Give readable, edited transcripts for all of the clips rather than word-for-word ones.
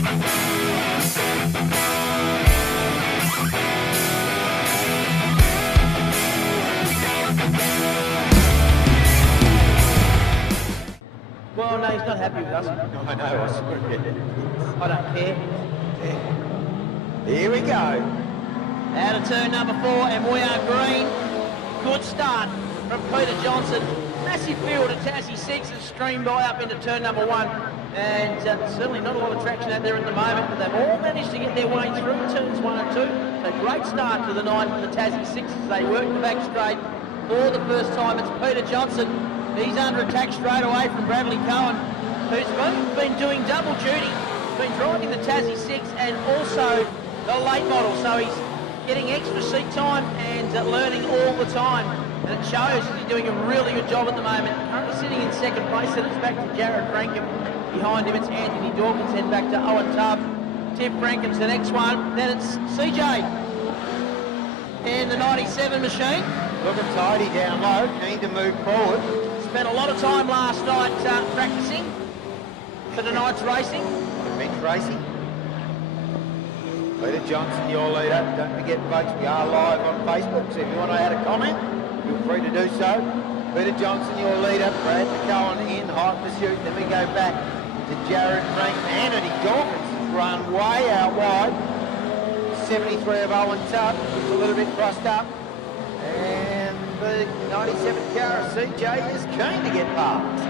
Well, no, he's not happy with us. I know, I swear. I don't care. Here we go. Out of turn number 4, and we are green. Good start from Peter Johnson. Massive field at Tassie 6 and streamed by up into turn number 1. And certainly not a lot of traction out there at the moment, but they've all managed to get their way through turns 1 and 2. So great start to the night for the Tassie 6 as they work the back straight for the first time. It's Peter Johnson. He's under attack straight away from Bradley Cohen, who's been doing double duty. He's been driving the Tassie 6 and also the late model, so he's getting extra seat time and learning all the time. And it shows he's doing a really good job at the moment. Currently sitting in second place, and it's back to Jared Frankham. Behind him it's Anthony Dawkins, then back to Owen Tubb. Tim Frankham's the next one. Then it's CJ in the 97 machine. Looking tidy down low, keen to move forward. Spent a lot of time last night practicing for tonight's racing. Bench racing. Peter Johnson, your leader. Don't forget, folks, we are live on Facebook, so if you want to add a comment, feel free to do so. Peter Johnson, your leader. Brad McCowan in hot pursuit. Then we go back to Jared Frank. Anthony Dawkins has run way out wide. 73 of Owen Tubb. It's a little bit crossed up. And the 97 car of CJ is keen to get past.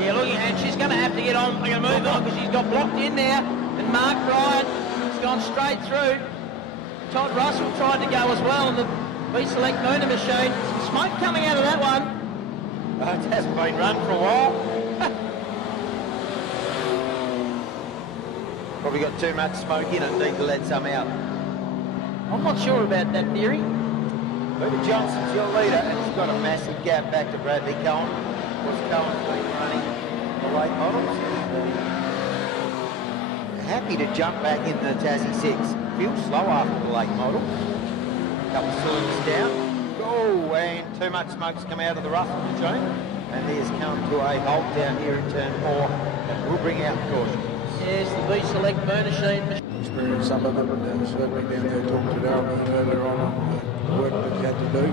Yeah, looking at, she's going to have to get on. They're going to move on because she's got blocked in there. And Mark Bryant has gone straight through. Todd Russell tried to go as well in the B-Select Mooner machine. Some smoke coming out of that one. It hasn't been run for a while. Probably got too much smoke in it, need to let some out. I'm not sure about that theory. Peter Johnson's your leader, and he's got a massive gap back to Bradley Cohen. Of course, Cohen's been running the late models. Happy to jump back into the Tassie 6. Feels slow after the late model. Couple cylinders down. Oh, and too much smoke's come out of the Russell machine. And he has come to a halt down here in turn 4. That will bring out caution. Yes, the B-Select machine. Experienced some of them, and certainly down there talking to Darren earlier on the work that he had to do.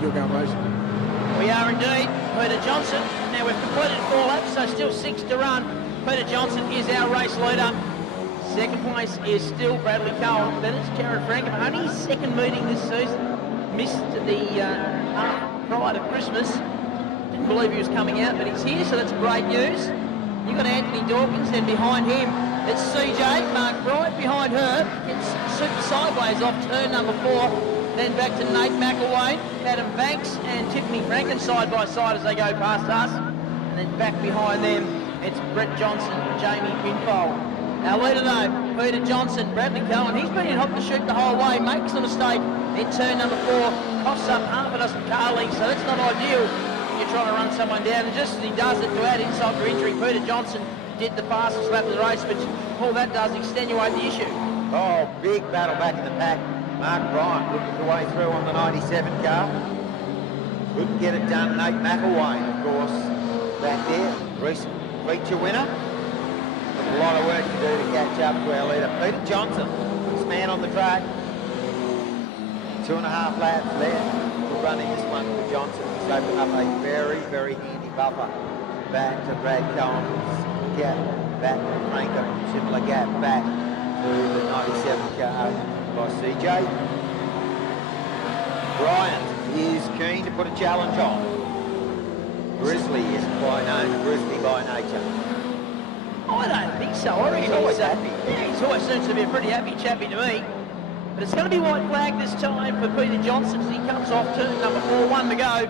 You're going racing. We are indeed. Peter Johnson. Now we've completed 4 laps, so still 6 to run. Peter Johnson is our race leader. Second place is still Bradley Cohen. Then it's Jared Frankham. Only his second meeting this season. Missed the half prior to Christmas. Didn't believe he was coming out, but he's here, so that's great news. You've got Anthony Dawkins, then behind him it's CJ. Mark Bryant behind her. Gets super sideways off turn number 4. Then back to Nate McElwain, Adam Banks and Tiffany Franklin side by side as they go past us. And then back behind them, it's Brett Johnson and Jamie Pinfold. Our leader though, Peter Johnson, Bradley Cohen, he's been in hot pursuit the whole way, makes a mistake in turn number 4, coughs up half a dozen car lengths, so that's not ideal when you're trying to run someone down. And just as he does it to add insult to injury, Peter Johnson did the fastest lap of the race, but all that does extenuate the issue. Oh, big battle back in the pack. Mark Bryant looking the way through on the 97 car. Couldn't get it done. Nate McElwain, of course, back there. Recent feature winner. A lot of work to do to catch up to our leader, Peter Johnson. This man on the track. 2.5 laps left. We're running this one for Johnson. He's opened up a very, very handy buffer. Back to Brad Cohen's gap. Back to Franco. Similar gap back to the 97 car by CJ. Bryant is keen to put a challenge on. Grizzly is by name, Grizzly by nature. I don't think so. I reckon He's always happy. Yeah, he's always seems to be a pretty happy chappy to me. But it's going to be white flag this time for Peter Johnson as he comes off turn number 4, 1 to go.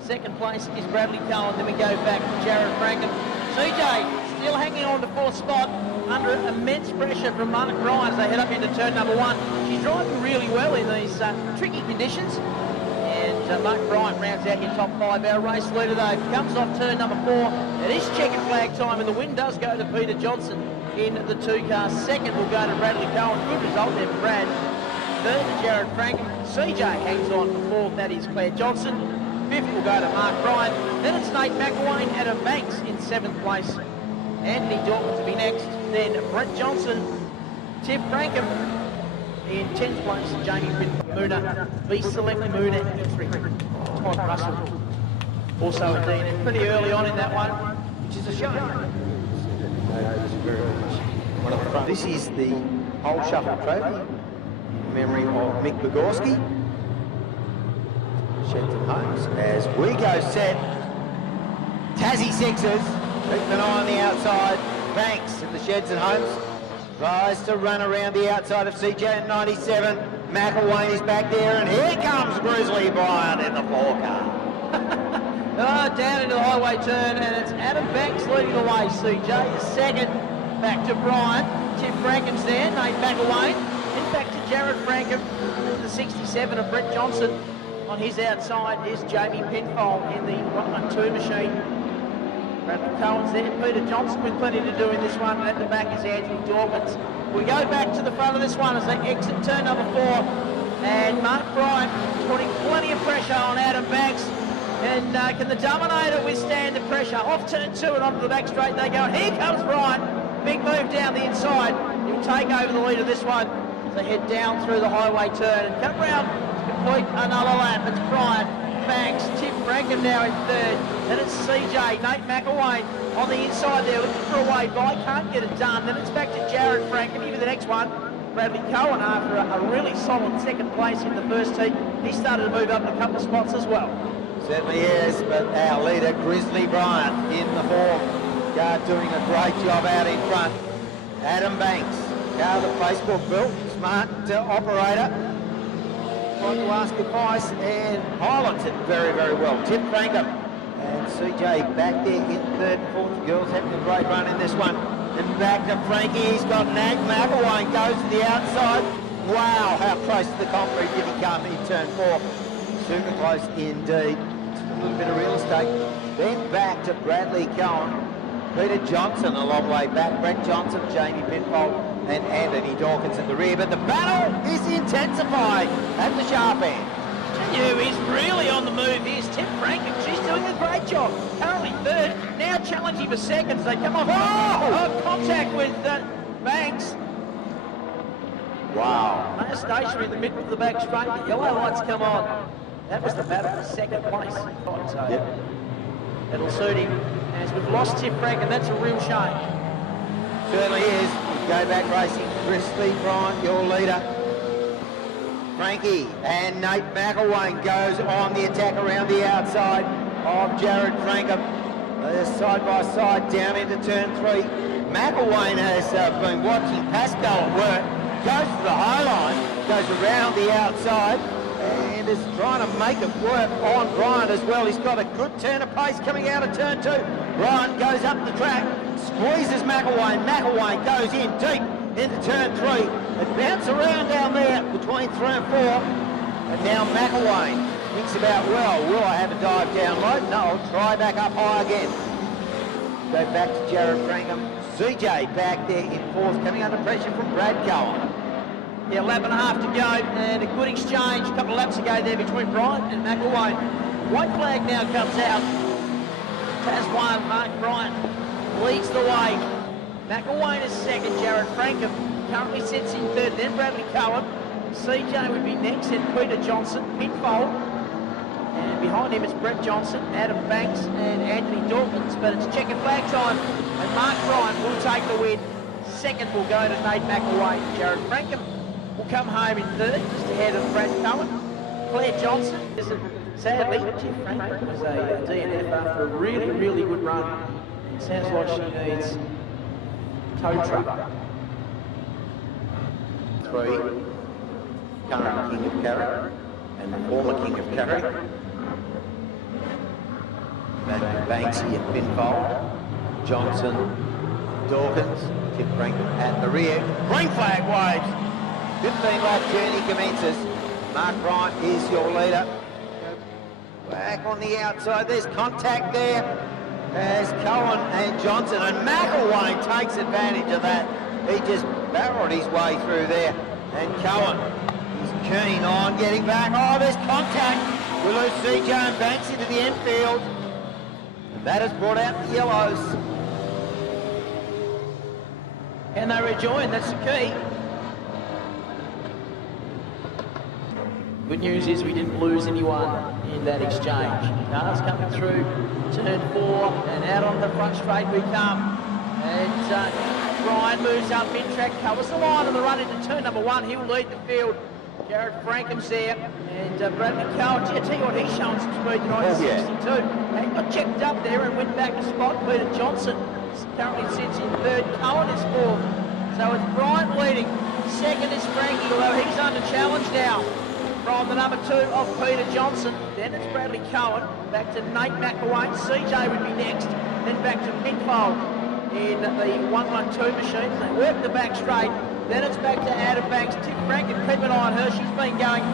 Second place is Bradley Cohen. Then we go back to Jared Franklin. CJ still hanging on to 4th spot under immense pressure from Mark Bryant as they head up into turn number 1. She's driving really well in these tricky conditions. And Mark Bryant rounds out your top 5. Our race leader though comes off turn number 4. It is checkered flag time and the win does go to Peter Johnson in the 2 car. Second will go to Bradley Cohen. Good result there for Brad. Third to Jared Frankham. CJ hangs on for 4th. That is Claire Johnson. 5th will go to Mark Bryant. Then it's Nate McElwain, Adam Banks in 7th place. Anthony Dawkins will be next. then Brett Johnson, Tiff Frankham. In 10th place, Jamie Moona, V Select Moona, Todd Russell. Also indeed, pretty early on in that one, which is a shame. This is the Whole Shuffle Trophy in memory of Mick Bogorski. Sheds and Holmes as we go set. Tassie Sixers, keeping an eye on the outside. Banks in the Sheds and Holmes. Tries to run around the outside of CJ at 97. McElwain is back there, and here comes Grizzly Bryant in the 4 car. Down into the highway turn, and it's Adam Banks leading the way. CJ is second. Back to Bryant. Tim Frankham's there. Nate McElwain. And back to Jared Frankham. The 67 of Brett Johnson. On his outside is Jamie Penfold in the 1-2 machine. Bradley Cohen's there. Peter Johnson with plenty to do in this one. At the back is Anthony Dawkins. We go back to the front of this one as they exit turn number 4. And Mark Bryant putting plenty of pressure on Adam Banks. And can the Dominator withstand the pressure? Off turn 2 and onto the back straight they go. And here comes Bryant. Big move down the inside. He'll take over the lead of this one as they head down through the highway turn and come round to complete another lap. It's Bryant, Banks, Tim Frankham now in 3rd. Then it's CJ, Nate McElwain on the inside there looking for a wave by. Can't get it done. Then it's back to Jared Frankham. Here with the next one. Bradley Cohen after a really solid 2nd place in the first heat. He started to move up a couple of spots as well. Certainly is, but our leader, Grizzly Bryant, in the 4th. Car doing a great job out in front. Adam Banks, car the Facebook built, smart operator. Trying to ask advice and pilots it very, very well. Tim Frankham and CJ back there in 3rd and 4th. Girls having a great run in this one. And back to Frankie, he's got Nate McElwain, goes to the outside. Wow, how close to the concrete did he come in turn 4. Super close indeed. Just a little bit of real estate. Then back to Bradley Cohen. Peter Johnson a long way back, Brett Johnson, Jamie Penfold and Anthony Dawkins at the rear, but the battle is intensifying at the sharp end. Who is really on the move. Here's Tim Frankham. She's doing a great job. Currently 3rd, now challenging for 2nd. They come off contact with Banks. Wow. No station in the middle of the back straight. The yellow lights come on. That was the battle for 2nd place. So yep. It'll suit him. As we've lost Tim Frankham, that's a real shame. Certainly is. Go back racing. Grizzly Bryant, your leader. Frankie and Nate McElwain goes on the attack around the outside of Jared Frankham. They're side by side down into turn 3. McElwain has been watching Pascal at work. Goes to the high line, goes around the outside, and is trying to make it work on Bryant as well. He's got a good turn of pace coming out of turn 2. Bryant goes up the track, squeezes McElwain. McElwain goes in deep into turn 3. It bounces around down there between 3 and 4. And now McElwain thinks about, well, will I have a dive down low? No, I'll try back up high again. Go back to Jared Frankham. CJ back there in 4th, coming under pressure from Brad Cohen. Yeah, lap and a half to go, and a good exchange a couple of laps ago there between Bryant and McElwain. White flag now comes out. Tas 1, Mark Bryant leads the way. McElwain is 2nd, Jared Frankham currently sits in 3rd, then Bradley Cohen. CJ would be next, then Peter Johnson, Penfold. And behind him it's Brett Johnson, Adam Banks and Anthony Dawkins, but it's checkered flag time, and Mark Bryant will take the win. 2nd will go to Nate McElwain. Jared Frankham will come home in 3rd, just ahead of Brad Cohen. Claire Johnson, sadly, Tim Frankham was a DNF after a really, really good run. It sounds like she needs tow truck. 3, current King of Carrick and the former King of Carrick. Banksy and Penfold, Johnson, Dawkins, Tim Frankham at the rear. Green flag waves. 15-lap journey commences. Mark Bryant is your leader. Back on the outside, there's contact there as Cohen and Johnson, and McElwain takes advantage of that. He just barreled his way through there, and Cohen is keen on getting back. Oh, there's contact. We lose CJ and Banks into the infield, and that has brought out the yellows. And they rejoin, that's the key. Good news is we didn't lose anyone in that exchange. Cars coming through turn 4 and out on the front straight we come. And Brian moves up mid-track, covers the line on the run into turn number 1. He'll lead the field. Jared Frankham's there. And Bradley Cowan, gee, I tell you what, he's showing some speed tonight at 62. And he got checked up there and went back to spot. Peter Johnson currently sits in 3rd. Cowan is 4th. So it's Brian leading. 2nd is Frankie, although he's under challenge now from the number 2 of Peter Johnson. Then it's Bradley Cowan, back to Nate McElwain. CJ would be next, then back to Pinfold in the 112 machine. They work the back straight. Then it's back to Adam Banks. Tim Franken, keep an eye on her. She's been going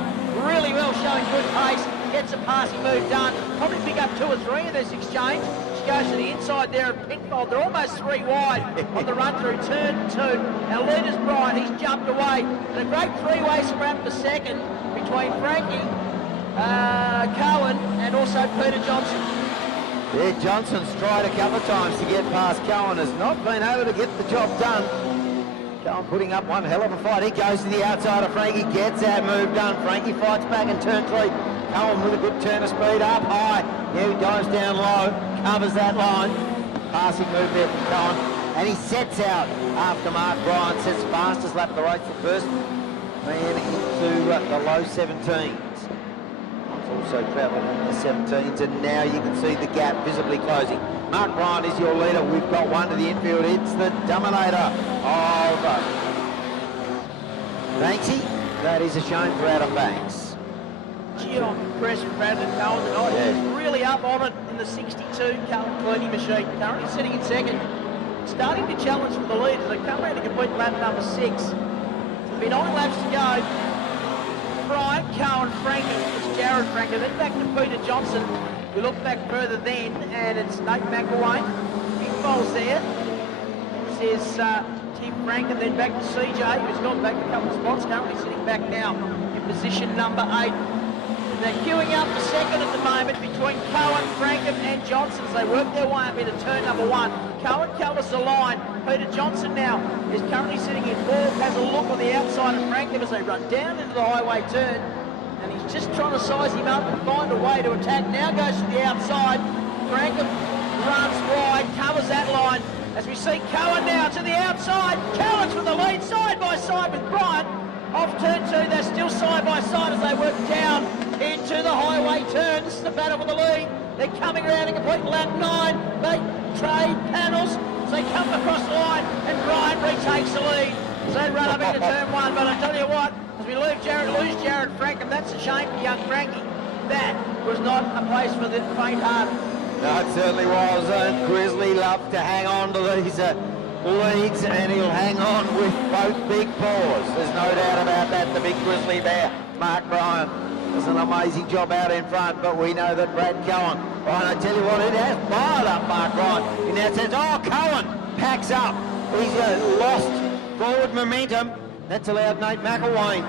really well, showing good pace. Gets a passing move done. Probably pick up 2 or 3 in this exchange. She goes to the inside there at Pinfold. They're almost 3 wide on the run through turn 2. Our leader's Brian. He's jumped away. And a great 3-way scrap for 2nd between Frankie, Cowan and also Peter Johnson. Yeah, Johnson's tried a couple of times to get past Cowan, has not been able to get the job done. Cowan putting up one hell of a fight. He goes to the outside of Frankie, gets that move done. Frankie fights back in turn 3. Cowan with a good turn of speed up high. Now he dives down low, covers that line. Passing move there from Cowan. And he sets out after Mark Bryan, sets fastest lap of the race, the first man into the low 17s. Also travelling in the 17s, and now you can see the gap visibly closing. Mark Bryan is your leader. We've got one to the infield. It's the Dominator of Banksy. That is a shame for Adam Banks. Gee, I'm impressed with Bradley Cowan tonight. Yeah. He's really up on it in the 62 Carlton cleaning machine. Currently sitting in 2nd. Starting to challenge for the lead as they come around to complete lap number 6. There'll be 9 laps to go. Brian, Cowan, Franken, it's Jared Franken, then back to Peter Johnson. We look back further then, and it's Nate McElwain. Big bowls there. This is Tim Franken, then back to CJ, who's gone back a couple of spots, currently sitting back now in position number 8. They're queuing up the 2nd at the moment between Cowan, Franken and Johnson as they work their way up into turn number 1. Cowan covers the line. Peter Johnson now is currently sitting in 4th, has a look on the outside of Franken as they run down into the highway turn. And he's just trying to size him up and find a way to attack. Now goes to the outside. Franken runs wide, covers that line. As we see Cowan now to the outside. Cowan's with the lead side by side with Brian. Off turn 2, they're still side by side as they work down into the highway turn. This is the battle for the lead. They're coming around and complete lap 9. They trade panels as they come across the line, and Brian retakes the lead. So they run up into turn 1, but I tell you what, as we lose Jared Frankham, that's a shame for young Frankie. That was not a place for the faint-hearted. No, it certainly was. Grizzly loves to hang on to these leads, and he'll hang on with both big paws. There's no doubt about that. The big Grizzly there, Mark Bryan, does an amazing job out in front, but we know that Brad Cowan, and I tell you what, it has fired up Mark Bryan. He now says, oh, Cowan packs up. He's lost forward momentum. That's allowed Nate McElwain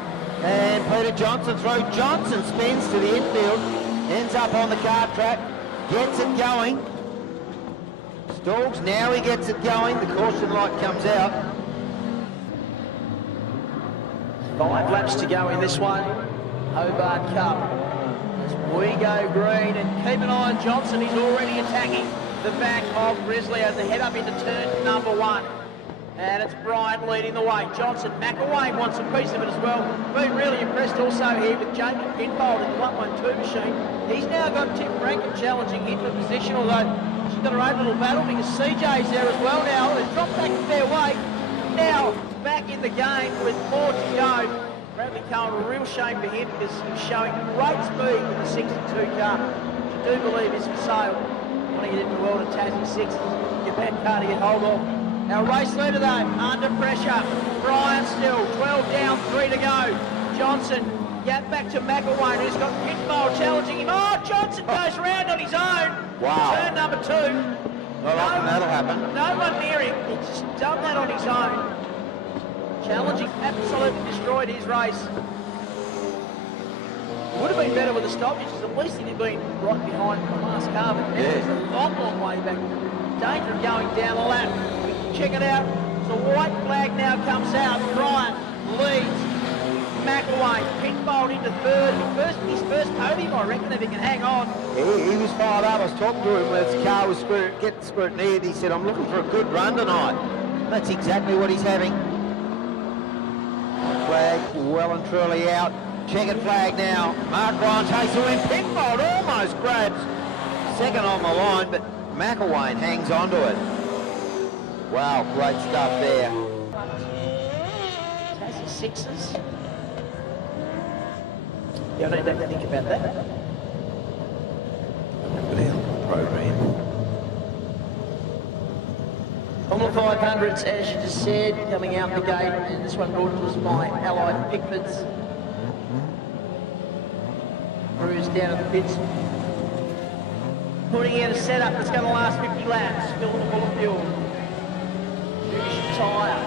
and Peter Johnson through. Johnson spins to the infield, ends up on the kart track, gets it going. Stalls, now he gets it going. The caution light comes out. 5 laps to go in this one. Hobart Cup. As we go green, and keep an eye on Johnson. He's already attacking the back of Grizzly as they head up into turn number 1. And it's Brian leading the way. Johnson, McElwain wants a piece of it as well. Been really impressed also here with Jamie Pinfold in the 112 machine. He's now got Tim Franken challenging him for position, although she's got her own little battle because CJ's there as well now. They've dropped back a fair way. Now back in the game with 4 to go. Bradley Cowan, a real shame for him because he's showing great speed with the 62 car, which I do believe is for sale. Want to get into the world of Tassie 6, get that car to get hold of. Our race leader though, under pressure. Brian still, 12 down, 3 to go. Johnson, gap back to McElwain, who's got Pinfold challenging him. Oh, Johnson goes round on his own. Wow. Turn number 2. Not often that'll happen. No one near him. He's just done that on his own. Challenging, absolutely destroyed his race. Would have been better with the stoppage, because at least he'd have been right behind the last car, but now he's a long, long way back. Danger of going down the lap. Check it out. So white flag now comes out. Bryant leads. McElwain pinballed into third. His first podium, I reckon, if he can hang on. He was fired up. I was talking to him when his car was getting scrutineered. He said, I'm looking for a good run tonight. That's exactly what he's having. Flag well and truly out. Checkered flag now. Mark Bryan takes the win. Pinballed almost grabs second on the line, but McElwain hangs on to it. Wow, great stuff there. Tassie sixes. Yeah, I don't have to think about that. Program. On the 500s, as you just said, coming out the gate, and this one brought to us by Allied Pickfords. Bruce down at the pits. Putting out a setup that's going to last 50 laps, filling the full of fuel. British tyre.